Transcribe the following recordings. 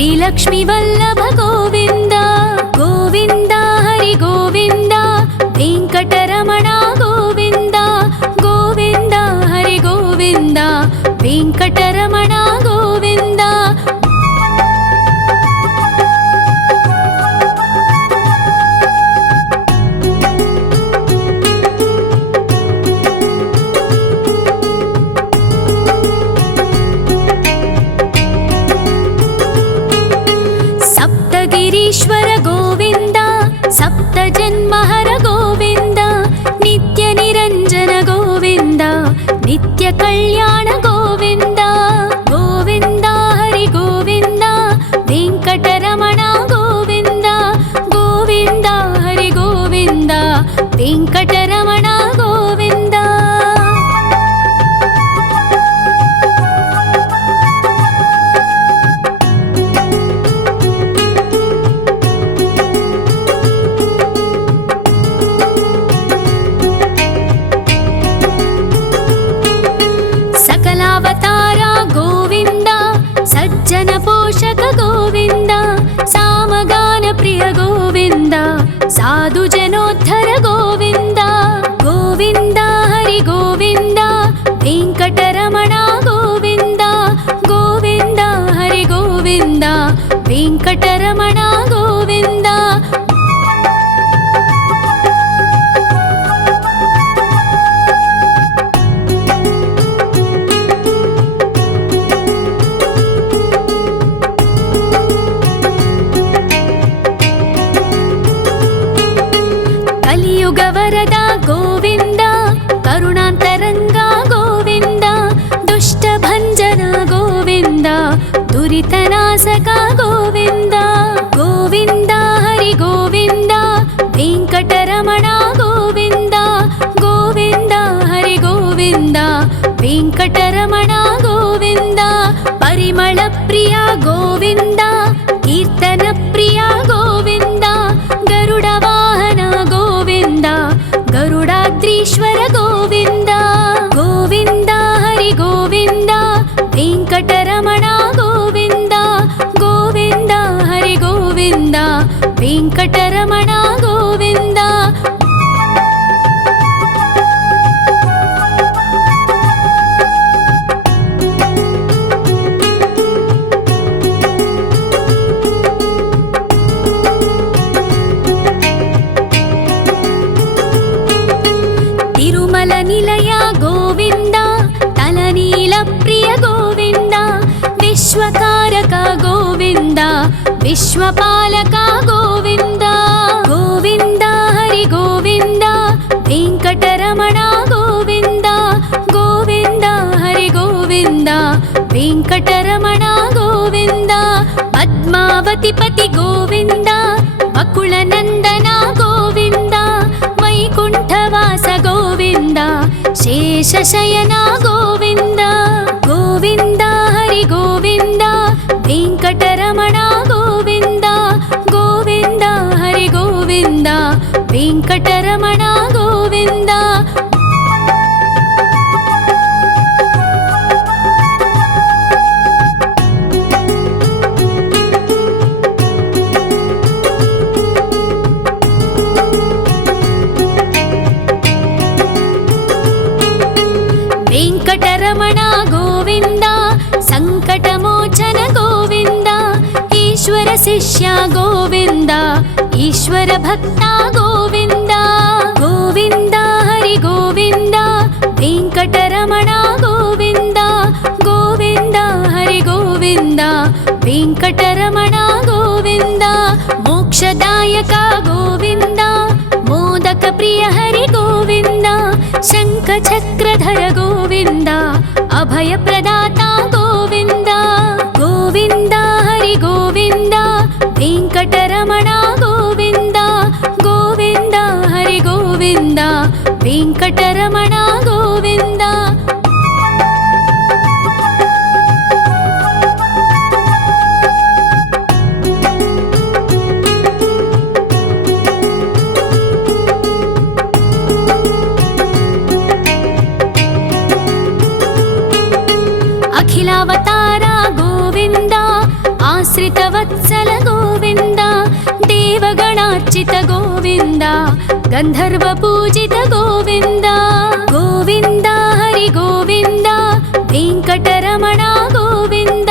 श्रीलक्ष्मी वल्लभ गोविन्द गोविन्द हरि गोविन्द वेङ्कटरमण गोविन्द गोविन्द हरि गोविन्द वेङ्कटरमण गोविन्द सप्तगिरीश्वर गोविन्द सप्तजन्महर गोविन्द नित्यनिरञ्जन गोविन्द नित्यकल्याण गोविन्द गोविन्द हरि गोविन्द वेङ्कटरमण गोविन्द गोविन्द हरि गोविन्द वेङ्कटरमण गोविन्द सकलावतारा गोविन्द सज्जन पोषक गोविन्द सामगान प्रिय गोविन्द साधु जनोद्धर गोविन्द गोविन्द हरि गोविन्द वेङ्कटरमण गोविन्द गोविन्द हरि गोविन्द वेङ्कटरमण गोविन्द कलियुग वरद गोविन्द करुणान्तरङ्ग गोविन्द दुष्टभञ्जन गोविन्द दुरितनाशक गोविन्द गोविन्द हरि गोविन्द वेङ्कटरमण गोविन्द गोविन्द हरि गोविन्द वेङ्कटरमण गोविन्द परिमल प्रिय गोविन्द कीर्तन प्रिय गोविन्द गरुड वाहन गोविन्द गरुडाद्रीश्वर गोविन्द गोविन्द हरि गोविन्द वेङ्कटरमण गोविन्द गोविन्द हरि गोविन्द वेङ्कटरमण गोविन्द तिरुमल निलय गोविन्द तलनील प्रिय गोविन्द विश्वकारक गोविन्द विश्वपालक गोविन्द गोविन्द हरि गोविन्द वेङ्कटरमण गोविन्द गोविन्द हरि गोविन्द वेङ्कटरमण गोविन्द पद्मावतिपति गोविन्द बकुलनन्दन गोविन्द वैकुण्ठवास गोविन्द शेषशयन गोविन्द गोविन्द हरि गोविन्द वेङ्कटरमण गोविन्द गोविन्द हरि गोविन्द वेङ्कटरमण गोविन्द वेङ्कटरमण गोविन्द सङ्कटमोचन गोविन्द ईश्वर शिष्य गोविन्द ईश्वर भक्त गोविन्द गोविन्द हरि गोविन्द वेङ्कटरमण गोविन्द गोविन्द हरि गोविन्द वेङ्कटरमण गोविन्द मोक्षदायक गोविन्द मोदक प्रिय हरि गोविन्द शङ्खचक्रधर गोविन्द अभयप्रदाता गोविन्द गोविन्द हरि गोविन्द वेङ्कटरमण गोविन्द गोविन्द हरि गोविन्द वेङ्कटरमण गोविन्द वत्सल गोविन्द देवगणार्चित गोविन्द गन्धर्वपूजित गोविन्द गोविन्द हरि गोविन्द वेङ्कटरमण गोविन्द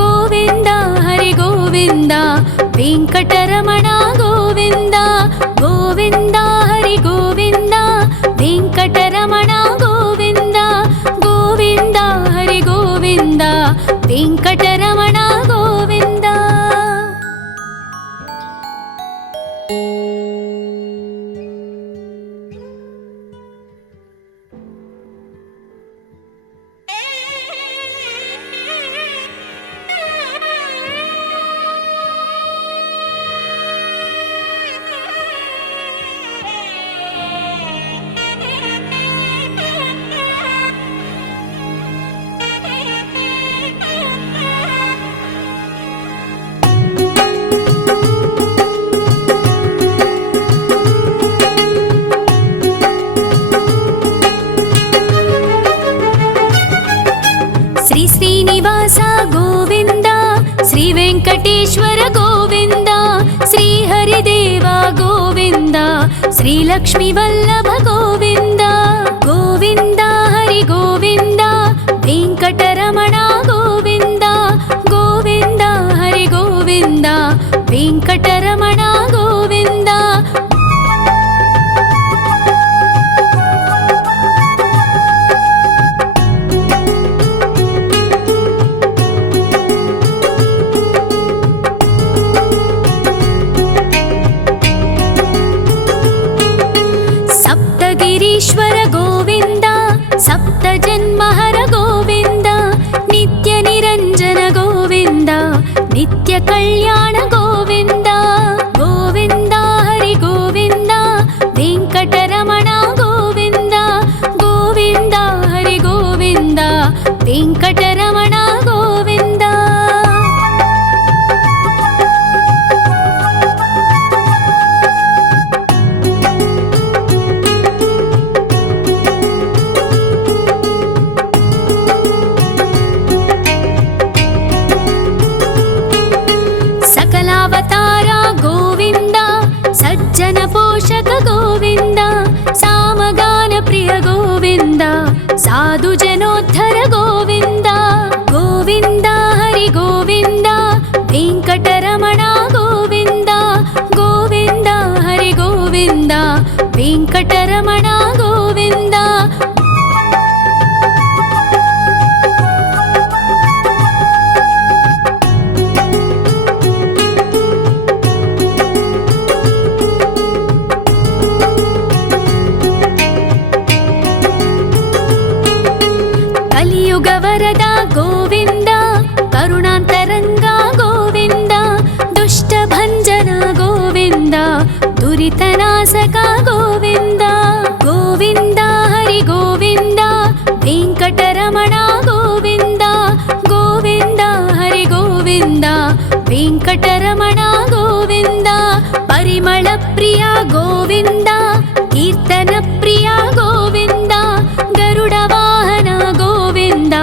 गोविन्द हरि गोविन्द वेङ्कटरमण गोविन्द गोविन्द हरि गोविन्द वेङ्कटरमण गोविन्द गोविन्द हरि गोविन्द वेङ्कटरमण गोविन्द। श्री श्रीनिवास गोविन्द श्री वेङ्कटेश्वर गोविन्द श्री हरिदेव गोविन्द श्री लक्ष्मीवल्लभ गोविन्द गोविन्द हरि गोविन्द वेङ्कटरमण गोविन्द गोविन्द हरि गोविन्द वेङ्कटरमण गोविन्द। सप्तगिरीश्वर गोविन्द सप्तजन्महर गोविन्द नित्यनिरञ्जन गोविन्द नित्यकल्याण गोविन्द गोविन्द हरि गोविन्द वेङ्कटरमण गोविन्द गोविन्द हरि गोविन्द वेङ्कटरमण गोविन्द। सकलावतारा गोविन्द सज्जन पोषक गोविन्द सामगान प्रिय गोविन्द साधु जनोद्धर गोविन्द गोविन्द हरि गोविन्द वेङ्कटरमण गोविन्द गोविन्द हरि गोविन्द वेङ्कटरमण गोविन्द। कलियुग वरद गोविन्द करुणान्तरङ्ग गोविन्द दुष्टभञ्जन गोविन्द दुरितनाशक गोविन्द गोविन्द हरि गोविन्द वेङ्कटरमण गोविन्द गोविन्द हरि गोविन्द वेङ्कटरमण गोविन्द। परिमल प्रिय गोविन्द कीर्तन प्रिय गोविन्द गरुड वाहन गोविन्द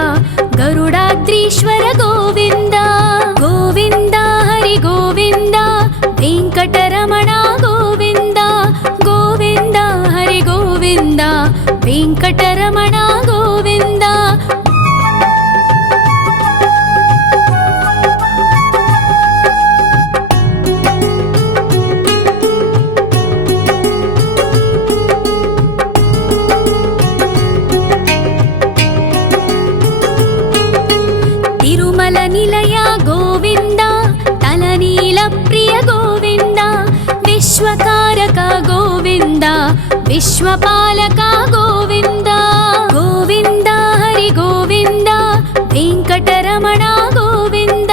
गरुडाद्रीश्वर गोविन्द गोविन्द हरि गोविन्द वेङ्कटरमण गोविन्द गोविन्द हरि गोविन्द वेङ्कटरमण गोविन्द। तिरुमल निलय गोविन्द तलनील प्रिय गोविन्द विश्वकारक गोविन्द विश्वपालक गोविन्द गोविन्द हरि गोविन्द वेङ्कटरमण गोविन्द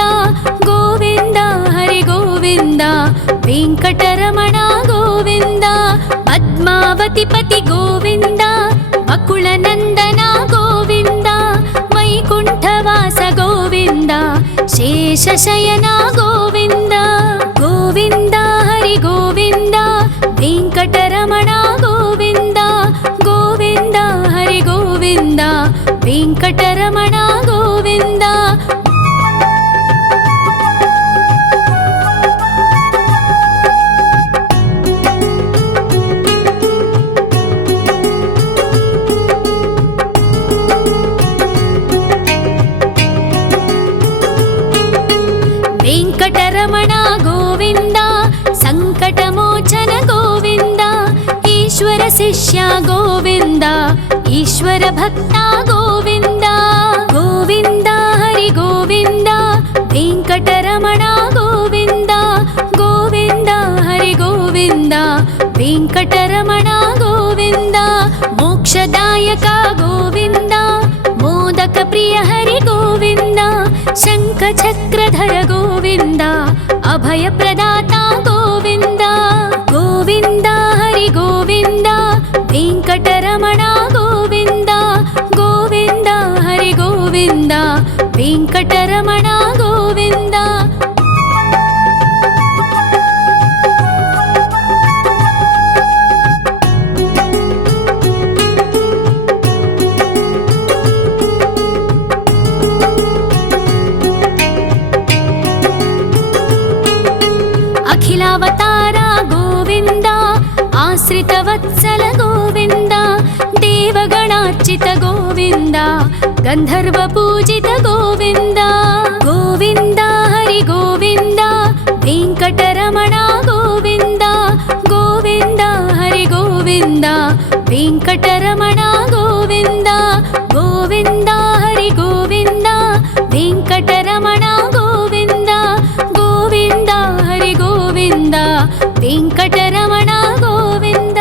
गोविन्द हरि गोविन्द वेङ्कटरमण गोविन्द। पद्मावतिपति गोविन्द बकुलनन्दन गोविन्द वैकुण्ठवास गोविन्द शेषशयन गोविन्द गोविन्द हरि गोविन्द वेङ्कटरमण गोविन्द गोविन्द हरि गोविन्द वेङ्कटरमण गोविन्द। వెంకటరమణ గోవింద సంకటమోచన గోవింద ఈశ్వర శిష్య గోవింద ఈశ్వర భక్త గోవింద గోవింద హరి గోవింద వెంకటరమణ గోవింద గోవింద హరి గోవింద వెంకటరమణ గోవింద మోక్షదాయక గోవింద మోదక ప్రియ హరి గోవింద శంఖ చక్రధర గోవింద అభయ ప్రదాత గోవింద గోవింద హరి గోవింద వెంకటరమణ గోవింద గోవింద హరి గోవింద వెంకటరమణ గోవింద అఖిలావతార గోవింద ఆశ్రిత వత్సల గోవింద దేవగణార్చిత గోవింద గంధర్వ పూజిత గోవింద గోవింద హరి గోవింద వెంకటరమణ గోవింద గోవింద హరి గోవింద వెంకటరమణ గోవింద గోవింద హరి గోవింద వెంకటరమణ గోవింద గోవింద హరి గోవింద వెంకటరమణ గోవింద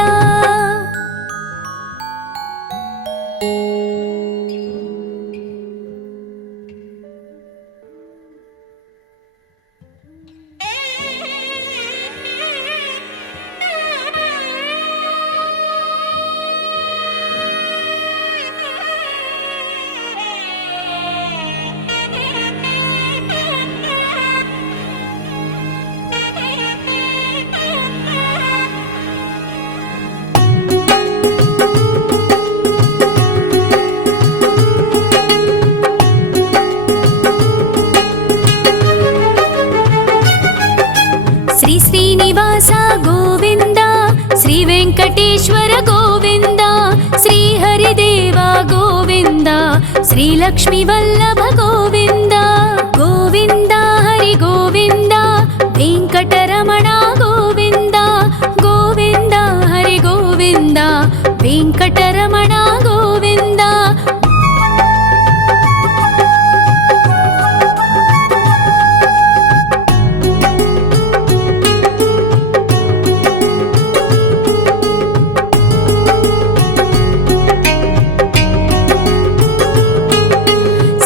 శ్రీ శ్రీనివాస గోవింద శ్రీ వెంకటేశ్వర గోవింద శ్రీ హరిదేవ గోవింద శ్రీ లక్ష్మీ వల్లభ గోవింద గోవింద హరి గోవింద వెంకటరమణ గోవింద గోవింద హరి గోవింద వెంకటరమణ గోవింద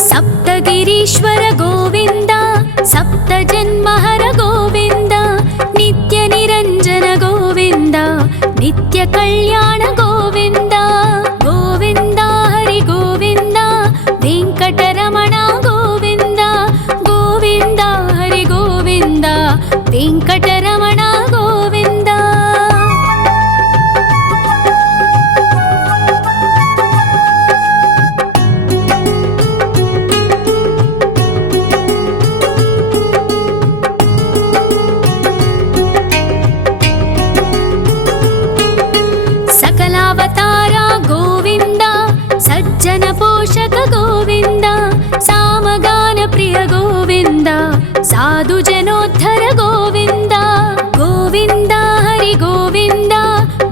సప్తగిరీశ్వర గోవింద సప్త జన్మహర గోవింద నిత్య నిరంజన గోవింద నిత్య కళ్యాణ గోవింద గోవింద హరి గోవింద వెంకటరమణ గోవింద గోవింద హరి గోవింద వెంకటరమణ గోవింద సకలావతార గోవింద సజ్జన పోషక గోవింద సామగాన ప్రియ గోవింద సాధు జనోద్ధర గోవింద గోవింద హరి గోవింద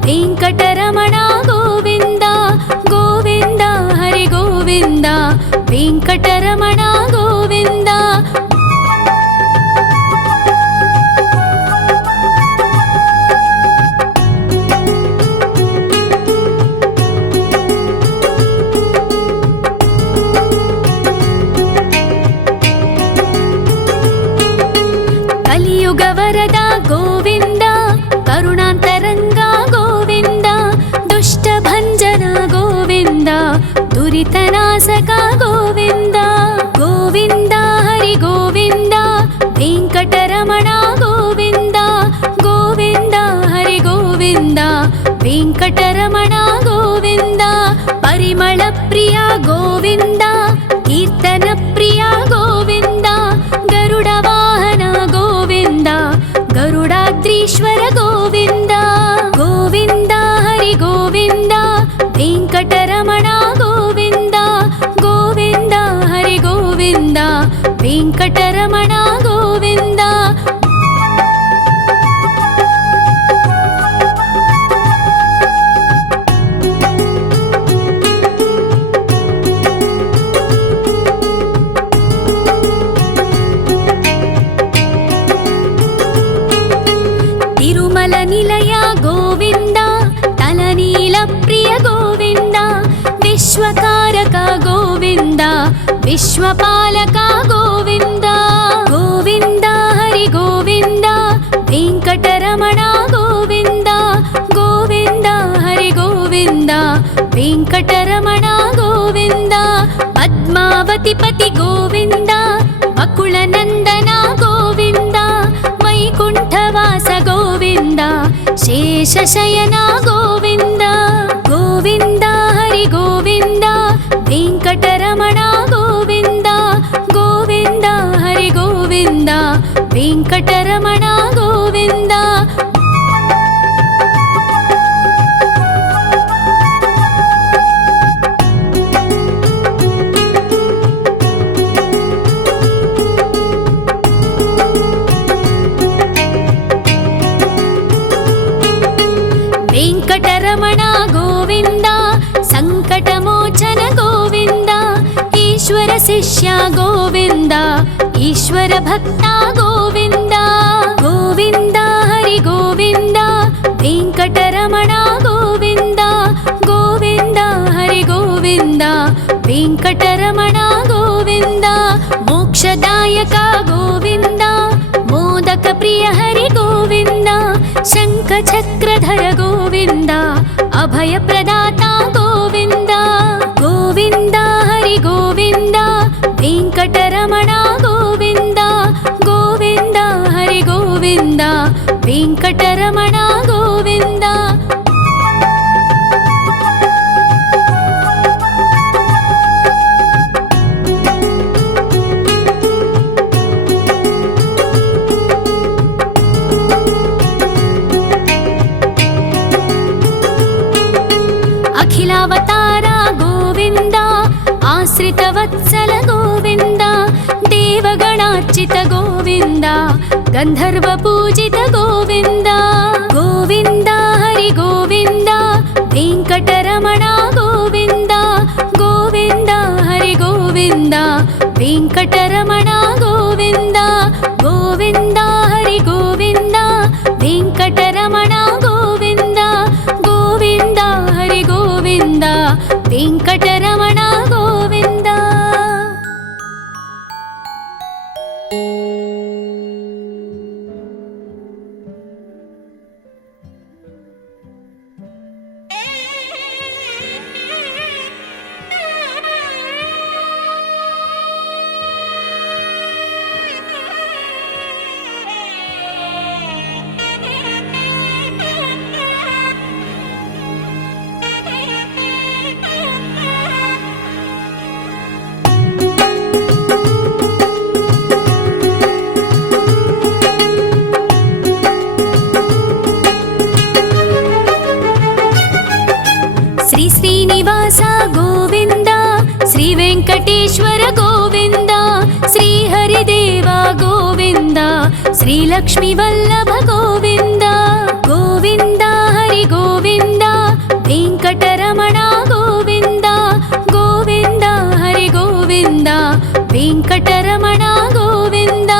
వెంకటరమణ గోవింద గోవింద హరి గోవింద వెంకటరమణ గోవింద కలియుగ వరద గోవింద కరుణాంతరంగ గోవింద దుష్ట భంజన గోవింద దురితనాశక గోవింద గోవింద హరి గోవింద వెంకటరమణ గోవింద గోవింద హరి గోవింద వెంకటరమణ గోవింద పరిమళ ప్రియ గోవింద కీర్తన ప్రియ గోవింద గరుడ వాహన గోవింద గరుడాద్రీశ్వర గోవింద గోవింద హరి గోవింద వెంకటరమణ గోవింద గోవింద హరి గోవింద వెంకటరమణ గోవింద निर्मलनिलय गोविन्द तलनीलप्रिय गोविन्द विश्वकारक गोविन्द विश्वपालक गोविन्द गोविन्द हरि गोविन्द वेङ्कटरमण गोविन्द गोविन्द हरि गोविन्द वेङ्कटरमण गोविन्द पद्मावतिपति गोविन्द अकुलनन्दन गोविन्द वैकुण्ठवास गोविन्द शेषशयन गोविन्द गोविन्द हरि गोविन्द वेङ्कटरमण गोविन्द गोविन्द हरि गोविन्द वेङ्कटरमण गोविन्द वेङ्कटरमण गोविन्द सङ्कटमोचन गोविन्द ईश्वर शिष्य गोविन्द ईश्वर भक्ता गोविन्द गोविन्द हरि गोविन्द वेङ्कटरमण गोविन्द गोविन्द हरि गोविन्द वेङ्कटरमण गोविन्द मोक्षदायक गोविन्द मोदक प्रिय हरि गोविन्द शङ्खचक्रधर गोविन्द अभयप्रदाता गोविन्द गोविन्द हरि गोविन्द वेङ्कटरमण गोविन्द गोविन्द हरि गोविन्द वेङ्कटरमण गोविन्द अखिलावतार गोविन्द आश्रितवत्सल गोविन्द देवगणार्चित गोविन्द गन्धर्वपूजित गोविन्द गोविन्द हरि गोविन्द वेङ्कटरमण गोविन्द गोविन्द हरि गोविन्द वेङ्कटरमण गोविन्द गोविन्द हरि गोविन्द वेङ्कटरमण गोविन्द गोविन्द हरि गोविन्द वेङ्कटरमण गोविन्द श्री श्रीनिवास गोविन्द श्री वेङ्कटेश्वर गोविन्द श्री हरिदेव गोविन्द श्री लक्ष्मीवल्लभ गोविन्द गोविन्द हरि गोविन्द वेङ्कटरमण गोविन्द गोविन्द हरि गोविन्द वेङ्कटरमण गोविन्द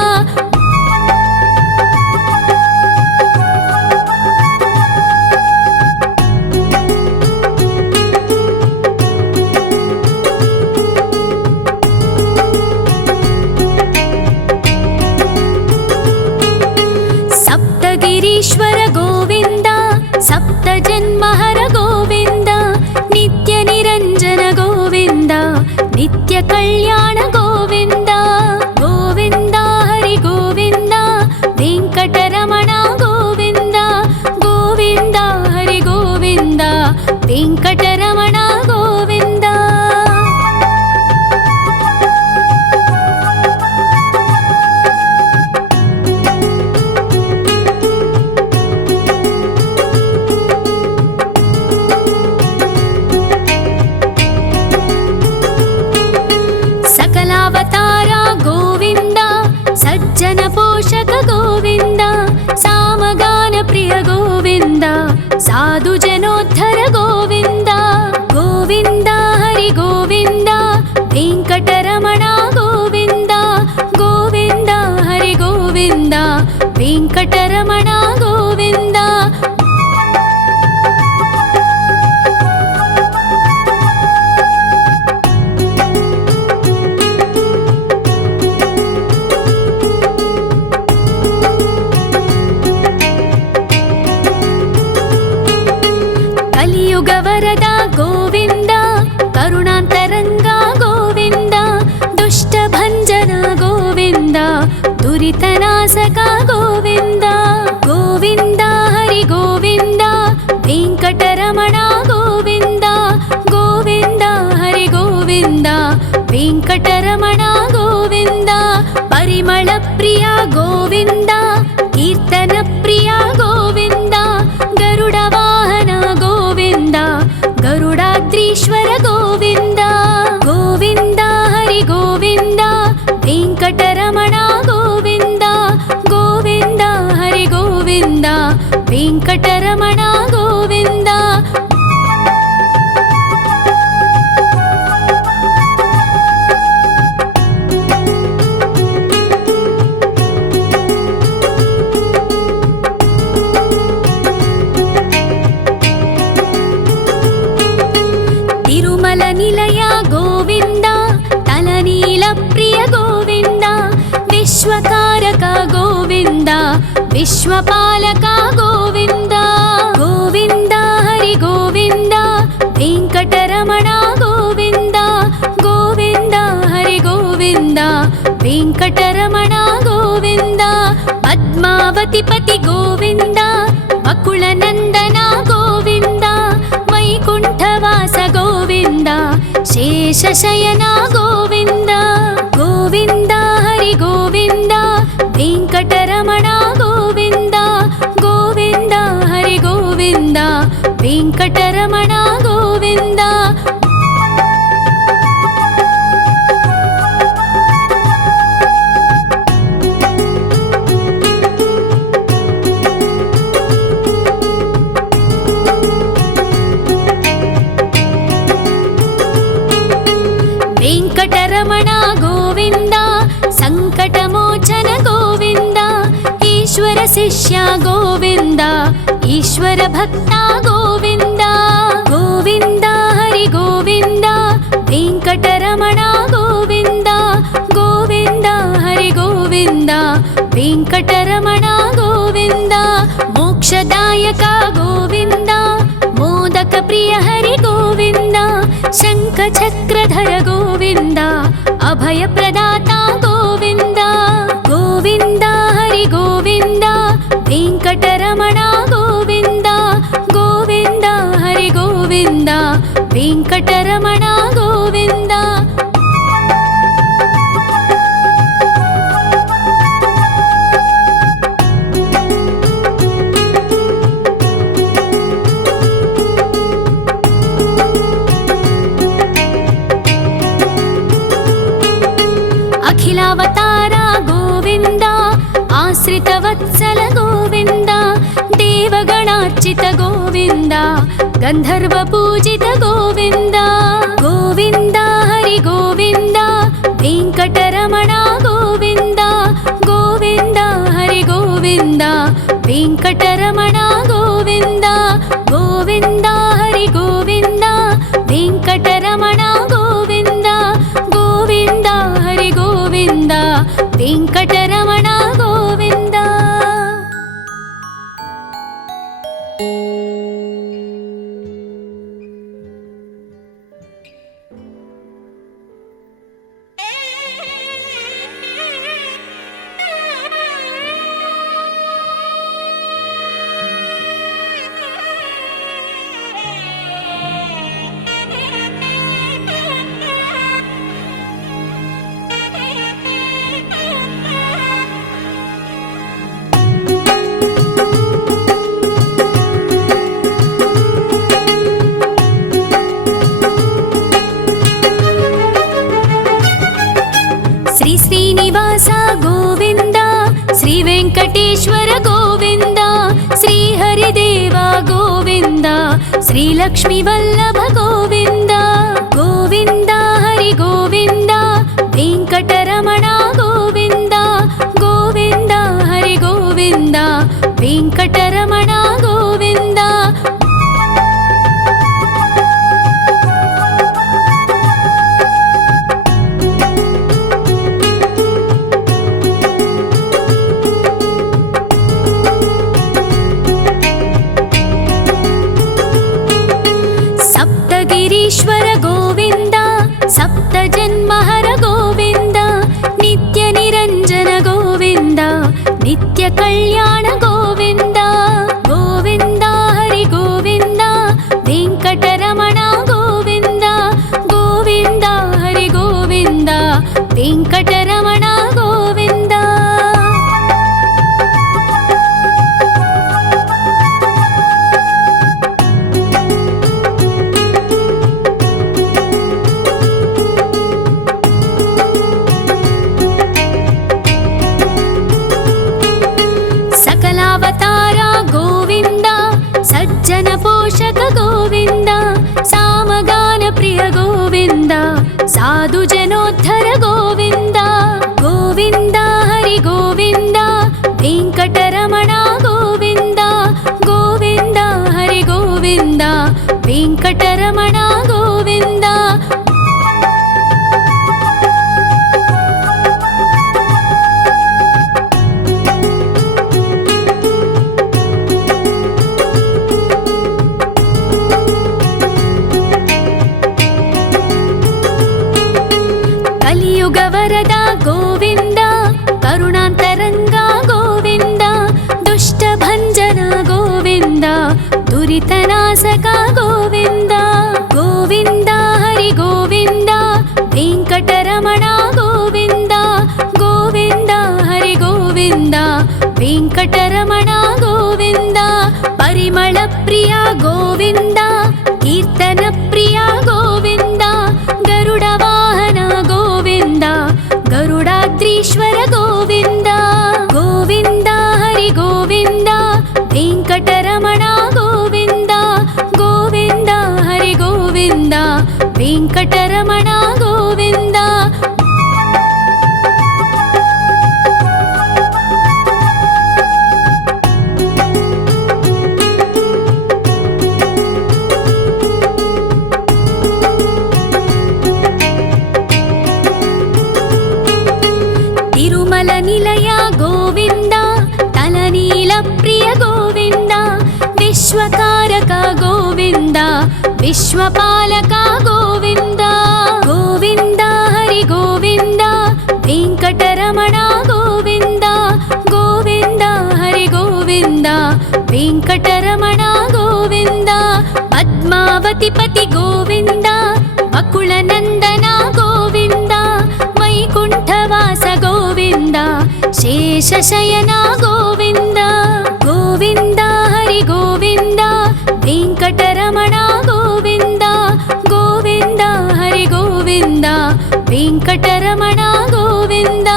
सप्तगिरीश्वर गोविन्द सप्तजन्महर गोविन्द नित्यनिरञ्जन गोविन्द नित्यकल्याण गोविन्द गोविन्द हरि गोविन्द वेङ्कटरमण गोविन्द गोविन्द हरि गोविन्द वेङ्कटरमण गोविन्द सकलावतार गोविन्द सज्जन पोषक गोविन्द सामगान प्रिय गोविन्द साधु जनोद्धर गोविन्द गोविन्द हरि गोविन्द वेङ्कटरमण गोविन्द गोविन्द हरि गोविन्द वेङ्कटरमण गोविन्द वरदा गोविन्द करुणान्तरङ्गा गोविन्द दुष्टभञ्जना गोविन्द दुरितनाशका गोविन्द गोविन्द हरि गोविन्द वेङ्कटरमण गोविन्द गोविन्द हरि गोविन्द वेङ्कटरमण गोविन्द परिमलप्रिया गोविन्द कीर्तनप्रिया गोविन्द गरुडवाहन गोविन्द गरुडाद्रीश्वर गोविन्द गोविन्द हरि गोविन्द वेङ्कटरमण गोविन्द गोविन्द हरि गोविन्द वेङ्कटरमण गोविन्द निलय गोविन्द तलनीलप्रिय गोविन्द विश्वकारक गोविन्द विश्वपालक गोविन्द गोविन्द हरि गोविन्द वेङ्कटरमण गोविन्द गोविन्द हरि गोविन्द वेङ्कटरमण गोविन्द पद्मावतिपति गोविन्द वकुलनन्दन गोविन्द वैकुण्ठवास गोविन्द शेषशयन गोविन्द गोविन्द हरि गोविन्द वेङ्कटरमण गोविन्द गोविन्द हरि गोविन्द वेङ्कटरमण गोविन्द वेङ्कटरमण गोविन्द सङ्कटमोचन गोविन्द ईश्वर शिष्य गोविन्द ईश्वर भक्ता गोविन्द गोविन्द हरि गोविन्द वेङ्कटरमण गोविन्द गोविन्द हरि गोविन्द वेङ्कटरमण गोविन्द मोक्षदायक गोविन्द मोदकप्रिय हरि गोविन्द शङ्खचक्रधर गोविन्द अभयप्रदाता गोविन्द गोविन्द हरि गोविन्द वेङ्कटरमण गोविन्द गोविन्द हरि गोविन्द वेङ्कटरमण गोविन्द अखिलावतार गोविन्द आश्रितवत्सल गोविन्द देवगणार्चित गोविन्द गन्धर्वपूजित गोविन्द गोविन्द हरि गोविन्द वेङ्कटरमण गोविन्द गोविन्द हरि गोविन्द वेङ्कटरमण गोविन्द गोविन्द हरि गोविन्द वेङ्कटरमण गोविन्द गोविन्द हरि गोविन्द वेङ्कटरमण गोविन्द श्रीनिवास गोविन्द श्री वेङ्कटेश्वर गोविन्द श्री हरिदेव गोविन्द श्री लक्ष्मीवल्लभ गोविन्द गोविन्द हरि गोविन्द वेङ्कटरमण गोविन्द गोविन्द हरि गोविन्द वेङ्कटरमण गोविन्द कल्याण गोविन्द गोविन्द हरि गोविन्द वेङ्कटरमण गोविन्द गोविन्द हरि गोविन्द वेङ्कटरमण गोविन्द सकलावतार गोविन्द सज्जन पोषक गोविन्द सामगान प्रिय गोविन्द साधु जनोद्धर गोविन्द गोविन्द हरि गोविन्द वेङ्कटरमण गोविन्द गोविन्द हरि गोविन्द वेङ्कटरमण गोविन्द कलियुग वरद गोविन्द करुणान्तरङ्ग गोविन्द दुष्टभञ्जन गोविन्द दुरितनाशक गोविन्द गोविन्द हरि गोविन्द वेङ्कटरमण गोविन्द गोविन्द हरि गोविन्द वेङ्कटरमण गोविन्द परिमल प्रिय गोविन्द कीर्तन प्रिय गोविन्द गरुड वाहन गोविन्द गरुडाद्रीश्वर गोविन्द गोविन्द हरि गोविन्द वेङ्कटरमण गोविन्द गोविन्द हरि गोविन्द वेङ्कटरमण गोविन्द तिरुमल निलय गोविन्द तलनील प्रिय गोविन्द विश्वकारक गोविन्द विश्वपालक गोविन्द गोविन्द हरि गोविन्द वेङ्कटरमण गोविन्द गोविन्द हरि गोविन्द वेङ्कटरमण गोविन्द पद्मावति पति गोविन्द बकुलनन्दन गोविन्द वैकुण्ठवास गोविन्द शेषशयन गोविन्द गोविन्द हरि गोविन्द वेङ्कटरमण गोविन्द गोविन्द हरि गोविन्द वेङ्कटरमण गोविन्द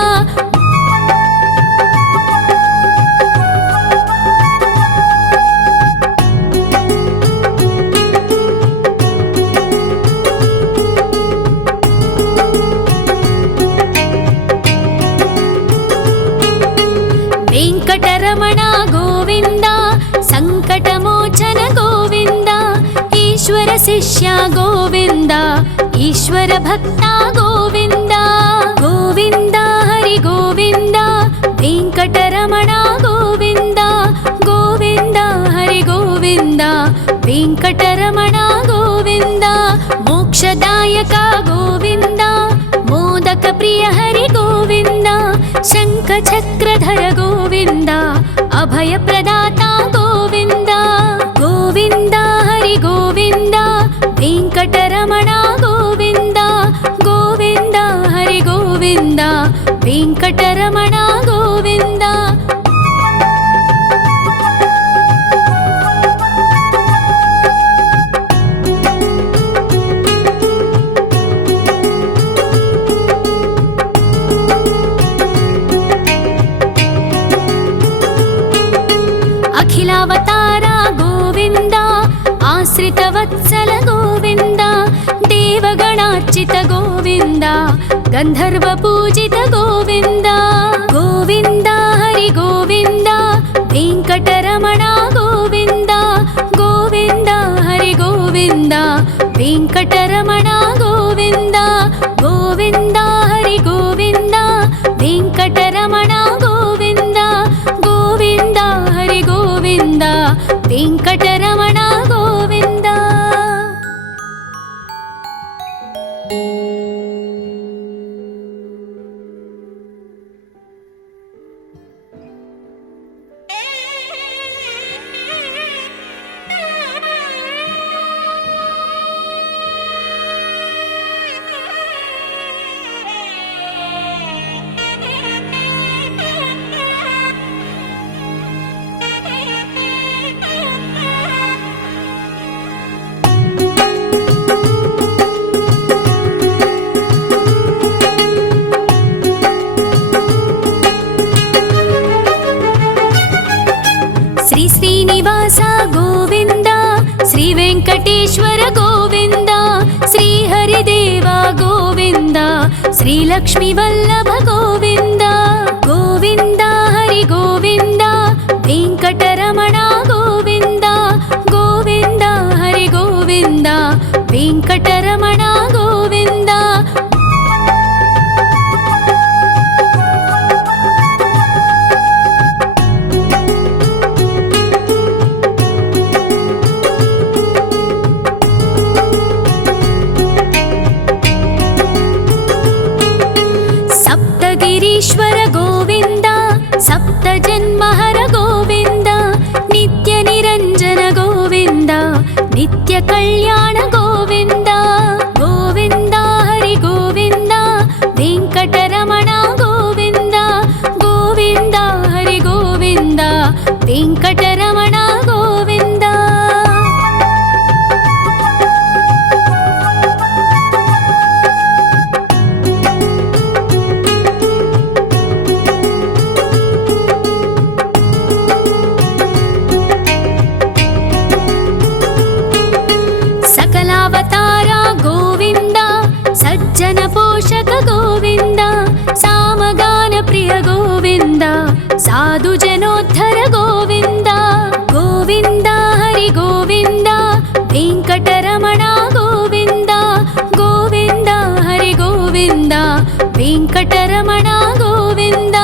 वेङ्कटरमण गोविन्द सङ्कटमोचन गोविन्द ईश्वर शिष्य गोविन्द ईश्वर भक्त गोविन्द गोविन्द हरि गोविन्द वेङ्कटरमण गोविन्द गोविन्द हरि गोविन्द वेङ्कटरमण गोविन्द मोक्षदायक गोविन्द मोदक प्रिय हरि गोविन्द शङ्खचक्रधर गोविन्द अभयप्रदाता गोविन्द गोविन्द हरि गोविन्द वेङ्कटरमण गोविन्द गोविन्द हरि गोविन्द वेङ्कटरमण गोविन्द अखिलावतार गोविन्द आश्रितवत्सल गोविन्द देवगणार्चित गोविन्द गन्धर्वपूजित गोविन्द गोविन्द हरि गोविन्द वेङ्कटरमण गोविन्द गोविन्द हरि गोविन्द वेङ्कटरमण गोविन्द गोविन्द हरि गोविन्द वेङ्कटरमण गोविन्द गोविन्द हरि गोविन्द वेङ्कटरमण गोविन्द శ్రీనివాస గోవింద శ్రీ వెంకటేశ్వర గోవింద శ్రీహరిదేవ గోవింద శ్రీలక్ష్మీ వల్లభ గోవింద గోవింద హరి గోవింద వెంకటరమణ గోవింద గోవింద హరి గోవింద వెంకటరమణ గోవింద సప్తగిరీశ్వర గోవింద సప్త జన్మహర గోవింద నిత్య నిరంజన గోవింద నిత్య కళ్యాణ గోవింద గోవింద హరి గోవింద వెంకటరమణ గోవింద గోవింద హరి గోవింద వెంకటరమణ గోవింద సకలావతార గోవింద సజ్జన పోషక గోవింద సామగాన ప్రియ గోవింద సాధు జనోద్ధర గోవింద గోవింద హరి గోవింద వెంకటరమణ గోవింద గోవింద హరి గోవింద వెంకటరమణ గోవింద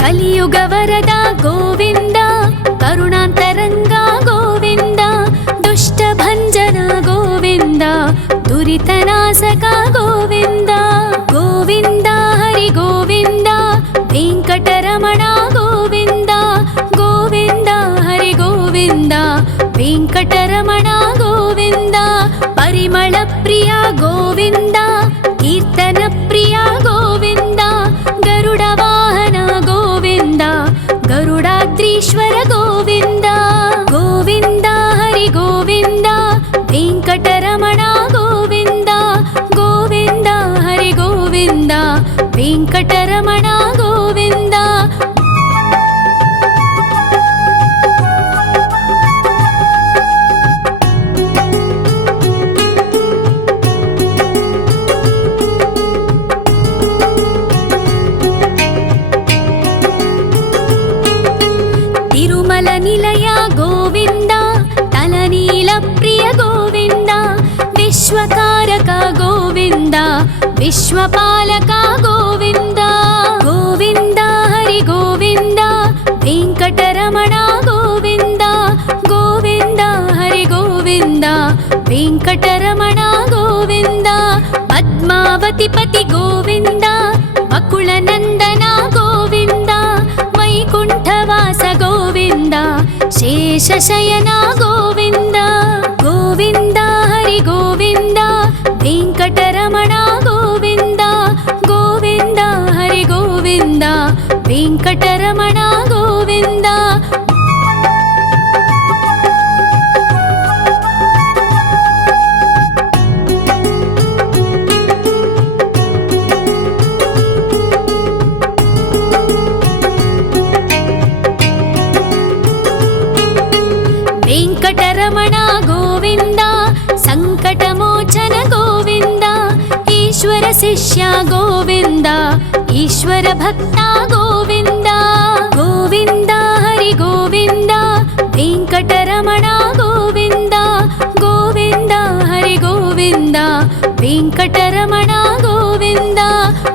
కలియుగ వరద గోవింద కరుణాంతరంగ గోవింద దుష్ట భంజన గోవింద దురితనాశక గోవింద గోవింద హరి గోవింద వెంకటరమణ గోవింద గోవింద హరి గోవింద వెంకటరమణ గోవింద పరిమళ ప్రియ గోవింద కీర్తన ప్రియ గోవింద గరుడ వాహన గోవింద గరుడాద్రీశ్వర గోవింద గోవింద హరి గోవింద వెంకటరమణ గోవింద గోవింద హరి గోవింద వెంకటరమణ గోవింద తిరుమల నిలయ గోవింద తలనీల ప్రియ గోవింద విశ్వకారక గోవింద విశ్వపాలక గోవింద గోవింద హరి గోవింద వెంకటరమణ గోవింద గోవింద హరి గోవింద వెంకటరమణ గోవింద పద్మావతి పతి గోవింద బకుళ నందన గోవింద వైకుంఠవాస గోవింద శేషశయన గోవింద గోవింద హరి గోవింద వెంకటరమణ గోవింద గోవింద హరి గోవింద వెంకటరమణ గోవింద వెంకటరమణ గోవింద సంకటమోచన గోవింద ఈశ్వర శిష్య గోవింద ఈశ్వర భక్త గోవింద గోవింద హరి గోవింద వెంకటరమణ గోవింద గోవింద హరి గోవింద వెంకటరమణ గోవింద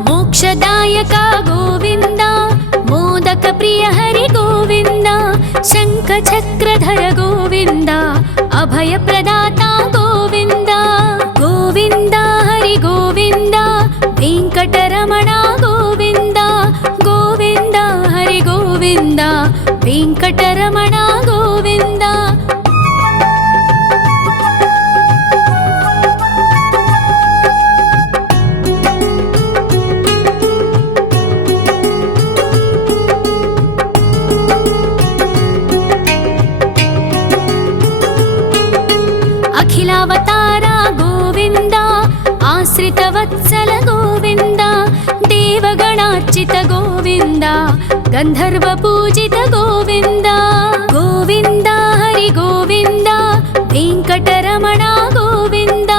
మోక్షదాయక గోవింద మోదక ప్రియ హరి గోవింద శంఖ చక్రధర గోవింద అభయ ప్రదాత గోవింద గోవింద హరి గోవింద వెంకటరమణ గోవింద గోవింద హరి గోవింద వెంకటరమణ గోవింద अखिलावतार गोविन्द आश्रितवत्सल गोविन्द देवगणार्चित गोविन्द गन्धर्वपूजित गोविन्द गोविन्द हरि गोविन्द वेङ्कटरमण गोविन्द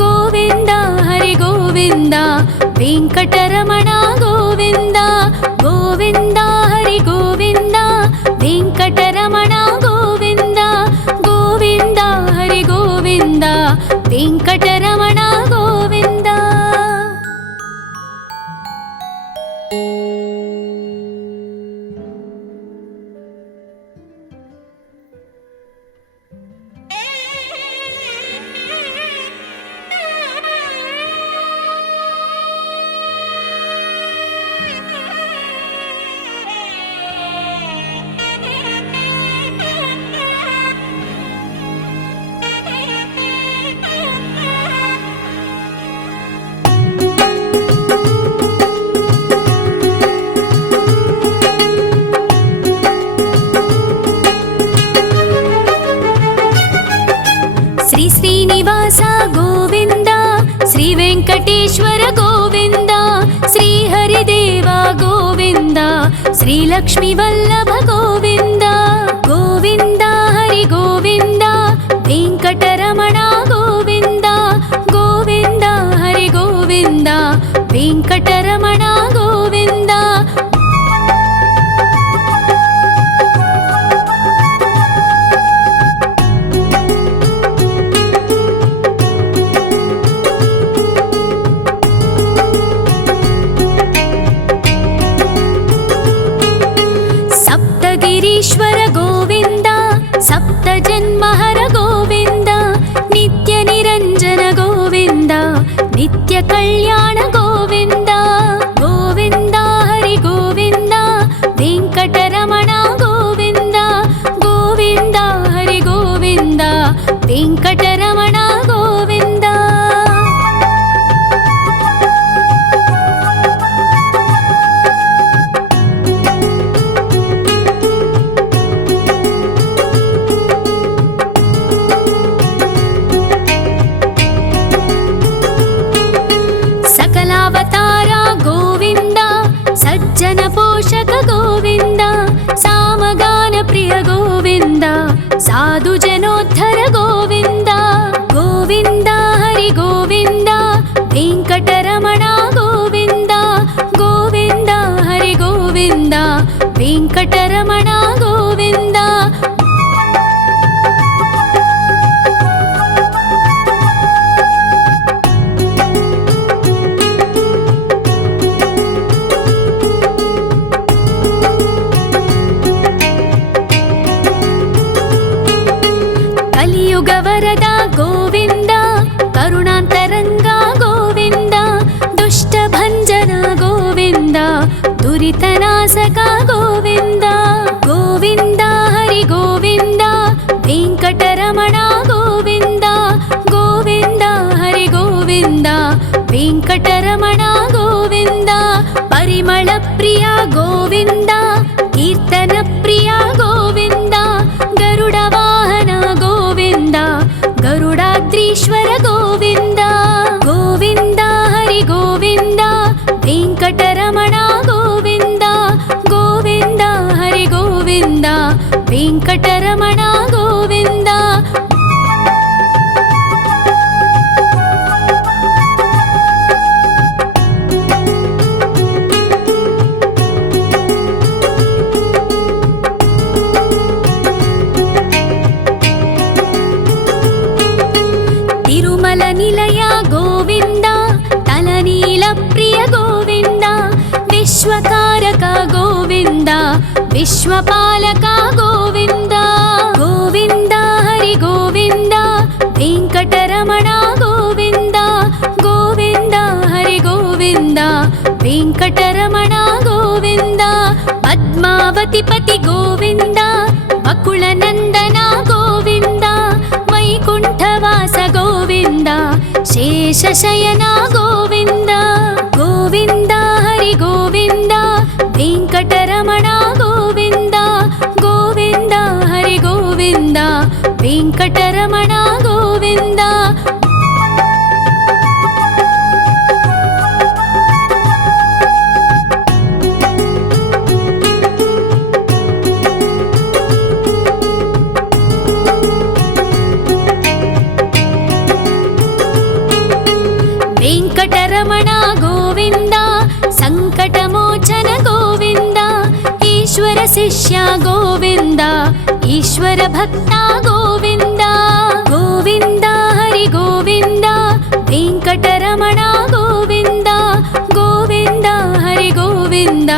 गोविन्द हरि गोविन्द वेङ्कटरमण गोविन्द गोविन्द हरि गोविन्द वेङ्कटरमण गोविन्द गोविन्द हरि गोविन्द वेङ्कटरमण गोविन्द। श्री श्रीनिवास गोविन्द श्री वेङ्कटेश्वर गोविन्द श्री हरिदेव गोविन्द श्री लक्ष्मीवल्लभ गोविन्द गोविन्द हरि गोविन्द वेङ्कटरमण गोविन्द गोविन्द हरि गोविन्द वेङ्कटरमण गोविन्द। सप्तगिरीश्वर गोविन्द सप्तजन्महर गोविन्द नित्यनिरञ्जन गोविन्द नित्यकल्याण गोविन्द गोविन्द हरि गोविन्द वेङ्कटरमण गोविन्द गोविन्द हरि गोविन्द वेङ्कटरमण गोविन्द। सकलावतार गोविन्द सज्जन पोषक गोविन्द सामगान प्रिय गोविन्द साधु जनोद्धर गोविन्द गोविन्द हरि गोविन्द वेङ्कटरमण गोविन्द गोविन्द हरि गोविन्द वेङ्कटरमण गोविन्द। कलियुग वरद गोविन्द करुणान्तरङ्ग गोविन्द दुष्टभञ्जन गोविन्द दुरितनाशक गोविन्द गोविन्द हरि गोविन्द वेङ्कटरमण गोविन्द गोविन्द हरि गोविन्द वेङ्कटरमण गोविन्द। परिमल प्रिय गोविन्द कीर्तन प्रिय गोविन्द गरुड वाहन गोविन्द गरुडाद्रीश्वर गोविन्द गोविन्द हरि गोविन्द वेङ्कटरमण गोविन्द गोविन्द हरि गोविन्द वेङ्कटरमण गोविन्द। तिरुमल निलय गोविन्द तलनील प्रिय गोविन्द विश्वकारक गोविन्द विश्वपालक गोविन्द गोविन्द हरि गोविन्द वेङ्कटरमण गोविन्द गोविन्द हरि गोविन्द वेङ्कटरमण गोविन्द। पद्मावतिपति गोविन्द बकुलनन्दन गोविन्द वैकुण्ठवास गोविन्द शेषशयन गोविन्द गोविन्द हरि गोविन्द वेङ्कटरमण गोविन्द गोविन्द हरि गोविन्द वेङ्कटरमण गोविन्द। గోవింద వెంకటరమణ గోవింద సంకటమోచన గోవింద ఈశ్వర శిష్య గోవింద ఈశ్వర భక్త గోవింద గోవింద హరి గోవింద వెంకటరమణ గోవింద గోవింద హరి గోవింద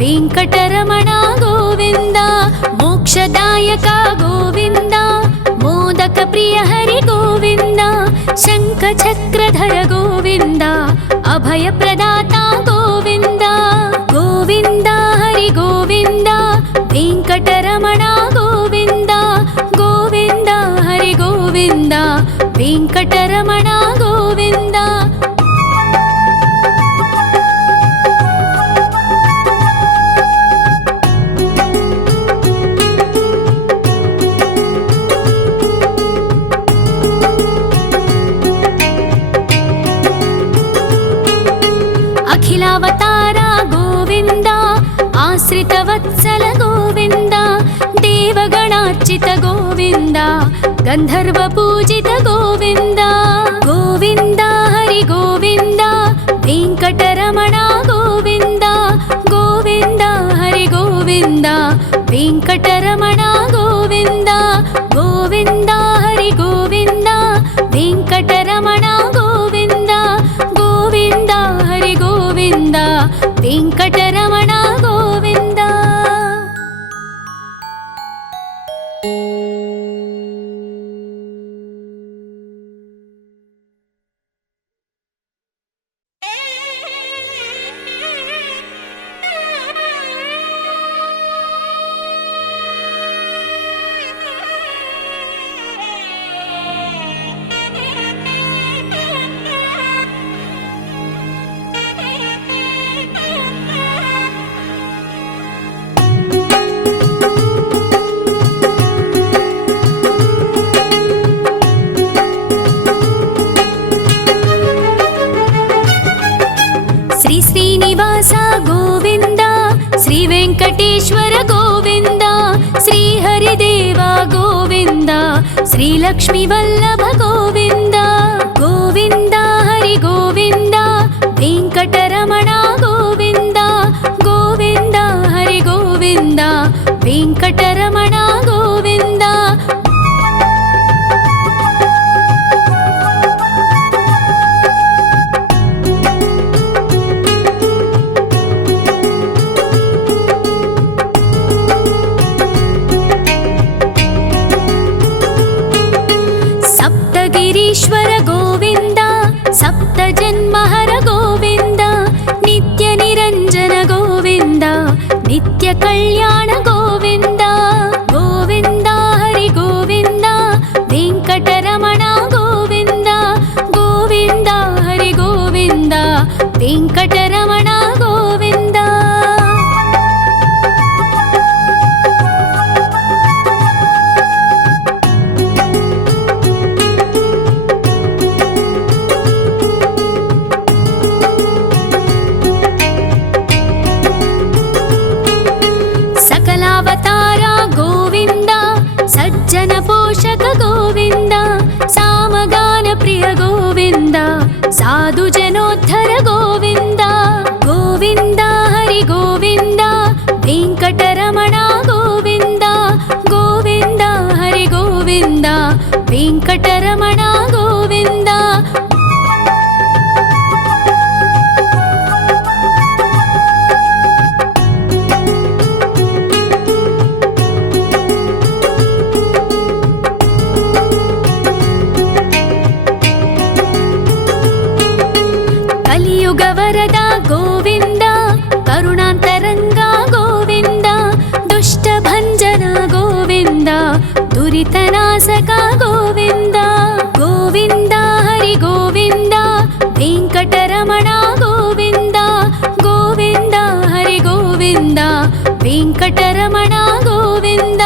వెంకటరమణ గోవింద మోక్షదాయక గోవింద మోదక ప్రియ హరి గోవింద శంఖ చక్రధర గోవింద అభయ ప్రదాత గోవింద గోవింద హరి గోవింద వెంకటరమణ గోవింద గోవింద హరి గోవింద వెంకటరమణ గోవింద అఖిలావతార గోవింద ఆశ్రిత వత్సల గోవింద దేవగణార్చిత గోవింద గంధర్వ పూజిత గోవింద గోవింద హరి గోవింద వెంకటరమణ గోవింద గోవింద హరి గోవింద వెంకటరమణ గోవింద గోవింద హరి గోవింద వెంకటరమణ గోవింద గోవింద హరి గోవింద వెంకటరమణ గోవింద శ్రీ శ్రీనివాస గోవింద శ్రీ వెంకటేశ్వర గోవింద శ్రీ హరిదేవ గోవింద శ్రీ లక్ష్మీ వల్లభ గోవింద గోవింద హరి గోవింద వెంకటరమణ గోవింద గోవింద హరి గోవింద వెంకటరమణ గోవింద సప్తగిరీశ్వర గోవింద సప్త జన్మహర గోవింద నిత్య నిరంజన గోవింద నిత్య కళ్యాణ గోవింద గోవింద హరి గోవింద వెంకటరమణ గోవింద గోవింద హరి గోవింద వెంకటరమణ గోవింద సకలావతార గోవింద సజ్జన పోషక గోవింద సామగాన ప్రియ గోవింద సాధు జనోద్ధర గోవింద గోవింద హరి గోవింద వెంకటరమణ గోవింద గోవింద హరి గోవింద వెంకటరమణ గోవింద కలియుగ వరద గోవింద కరుణాంతరంగ గోవింద దుష్ట భంజన గోవింద దురితనాశక గోవింద గోవింద హరి గోవింద వెంకటరమణ గోవింద గోవింద హరి గోవింద వెంకటరమణ గోవింద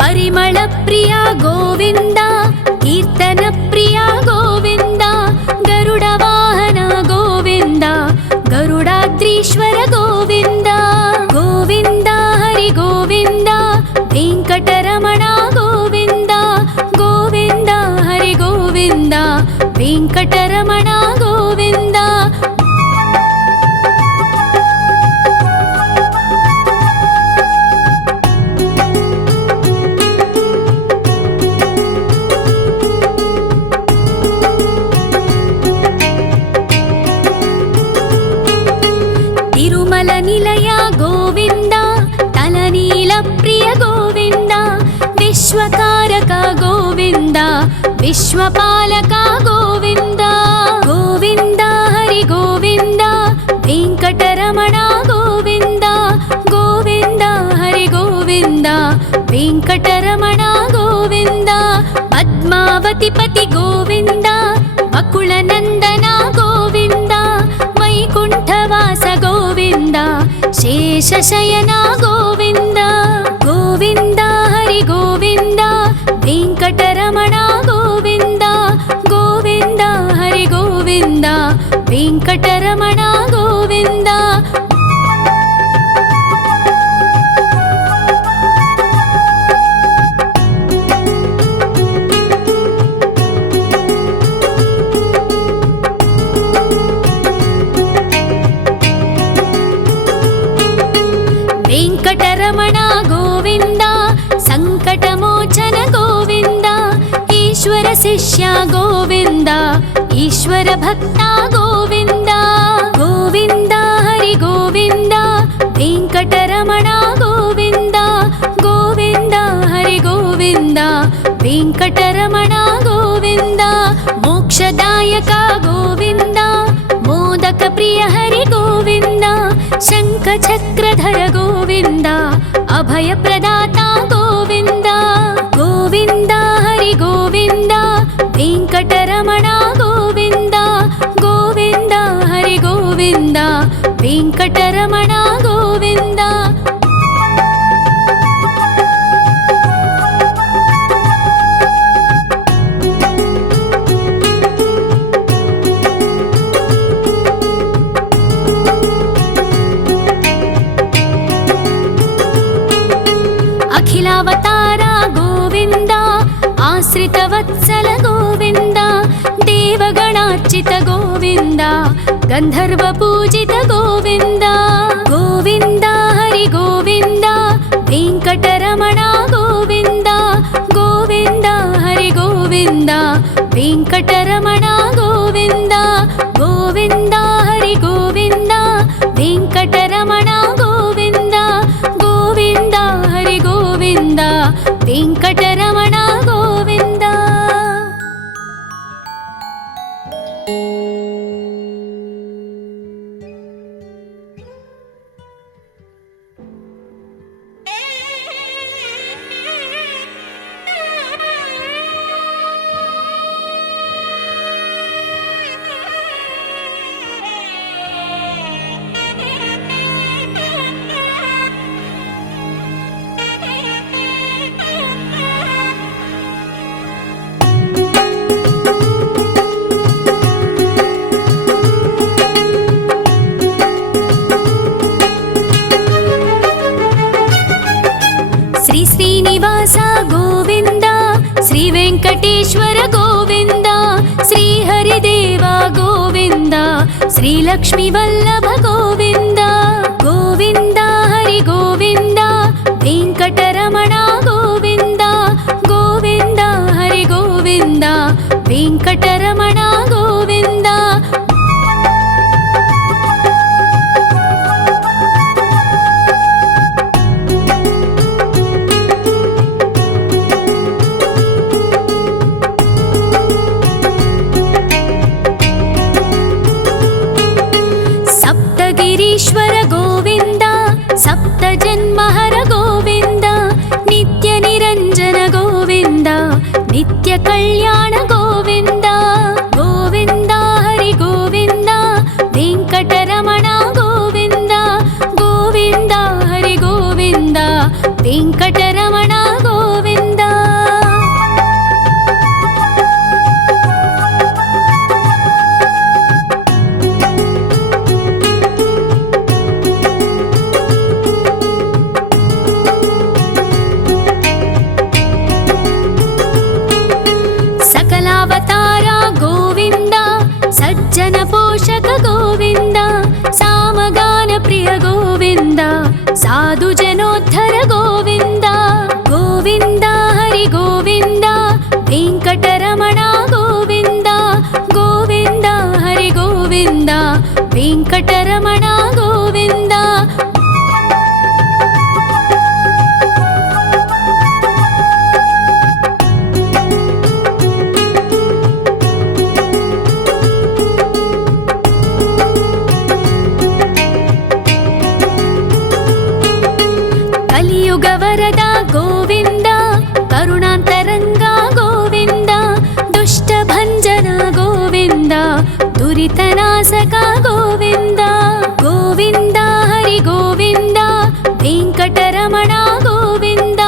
పరిమళ ప్రియ గోవింద కీర్తన ప్రియ వెంకటరమణ గోవింద. తిరుమల నిలయ గోవింద, తలనీల ప్రియ గోవింద, విశ్వకారక గోవింద, విశ్వపాలక గోవింద. గోవింద హరి గోవింద, వెంకటరమణ గోవింద. గోవింద హరి గోవింద, వెంకటరమణ గోవింద. పద్మావతి పతి గోవింద, అకుల నందన గోవింద, వైకుంఠవాస గోవింద, శేషశయన గోవింద. గోవింద హరి గోవింద, వెంకటరమణ గోవింద. గోవింద హరి గోవింద, వెంకటరమణ గోవింద. వెంకటరమణ గోవింద, సంకటమోచన గోవింద, ఈశ్వర శిష్య గోవింద, ఈశ్వర భక్త గోవింద. గోవింద హరి గోవింద, వెంకటరమణ గోవింద. గోవింద హరి గోవింద, వెంకటరమణ గోవింద. మోక్షదాయక గోవింద, మోదక ప్రియ హరి గోవింద, శంఖ చక్రధర గోవింద, అభయ ప్రదాత గోవింద. గోవింద హరి గోవింద, వెంకటరమణ గోవింద. గోవింద హరి గోవింద, వెంకటరమణ గోవింద. అఖిలావతార గోవింద, ఆశ్రిత వత్సల గోవింద, దేవగణార్చిత గోవింద, గంధర్వ పూజిత గోవింద. గోవింద హరి గోవింద, వెంకటరమణ గోవింద. గోవింద హరి గోవింద, వెంకటరమణ గోవింద. గోవింద హరి గోవింద, వెంకటరమణ గోవింద. గోవింద హరి గోవింద, వెంకటరమణ గోవింద. శ్రీ శ్రీనివాస గోవింద, శ్రీ వెంకటేశ్వర గోవింద, శ్రీ హరిదేవ గోవింద, శ్రీ లక్ష్మీ వల్లభ గోవింద. గోవింద హరి గోవింద, వెంకటరమణ గోవింద. గోవింద హరి గోవింద, వెంకటరమణ గోవింద. సప్తగిరీశ్వర గోవింద, సప్త జన్మహర గోవింద, నిత్య నిరంజన గోవింద, నిత్య కళ్యాణ గోవింద. గోవింద హరి గోవింద, వెంకటరమణ గోవింద. గోవింద హరి గోవింద, వెంకటరమణ గోవింద. సకలావతార గోవింద, కలియుగ వరద గోవింద కరుణాంతరంగ గోవింద దుష్ట భంజన గోవింద దురితనాశక గోవింద గోవింద హరి గోవింద వెంకటరమణ గోవింద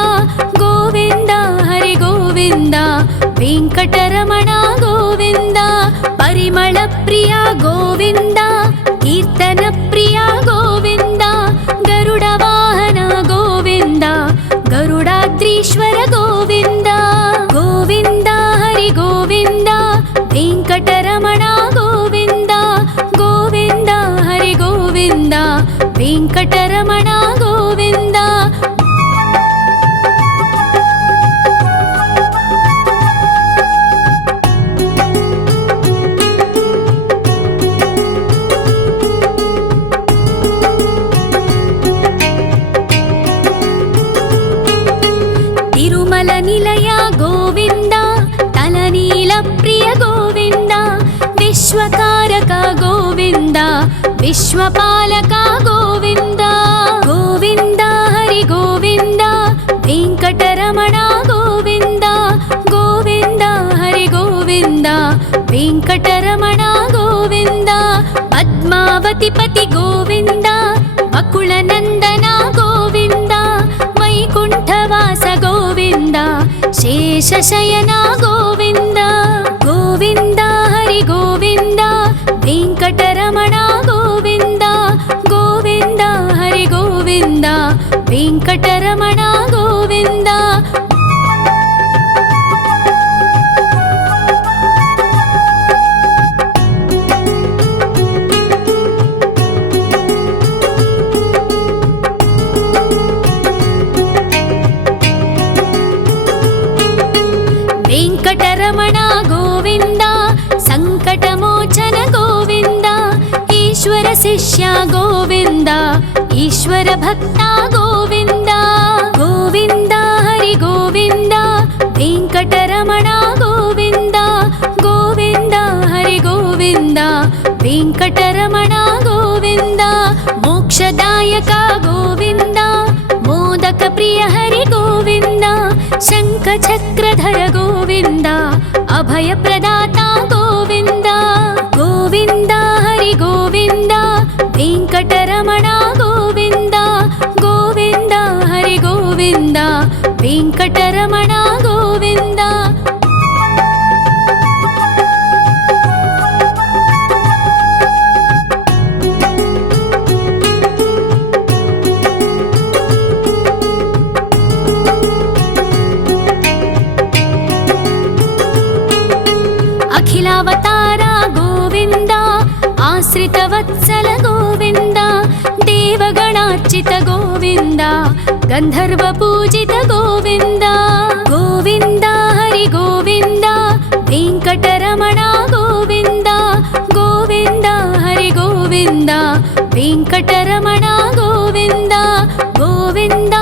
గోవింద హరి గోవింద వెంకటరమణ గోవింద పరిమళ ప్రియ గోవింద కీర్తన ప్రియ గోవింద గరుడ వాహన గోవింద గరుడాద్రీశ్వర గోవింద గోవింద హరి గోవింద వెంకటరమణ గోవింద గోవింద హరి గోవింద వెంకటరమణ గోవింద తిరుమల నిలయ గోవింద తలనీల ప్రియ గోవింద విశ్వకారక గోవింద విశ్వపాలక గోవింద గోవింద హరి గోవింద వెంకటరమణ గోవింద గోవింద హరి గోవింద వెంకటరమణ గోవింద పద్మావతి పతి గోవింద అకుల నందన గోవింద వైకుంఠవాస గోవింద శేషశయన గోవింద గోవింద హరి గోవింద వెంకటరమణ గోవింద గోవింద హరి గోవింద వెంకటరమణ గోవింద వెంకటరమణ గోవింద సంకటమోచన గోవింద ఈశ్వర శిష్య గోవింద ఈశ్వర భక్త గోవింద గోవింద హరి గోవింద వెంకటరమణ గోవింద గోవింద హరి గోవింద వెంకటరమణ గోవింద మోక్షదాయక గోవింద మోదక ప్రియ హరి గోవింద శంఖ చక్రధర గోవింద అభయ ప్రదాత గోవింద గోవింద హరి గోవింద వెంకటరమణ గోవింద గోవింద హరి గోవింద వెంకటరమణ గోవింద అఖిలావతార గోవింద ఆశ్రిత వత్సల గోవింద దేవగణార్చిత గోవింద గంధర్వ పూజిత గోవింద గోవింద హరి గోవింద వెంకటరమణ గోవింద గోవింద హరి గోవింద వెంకటరమణ గోవింద గోవింద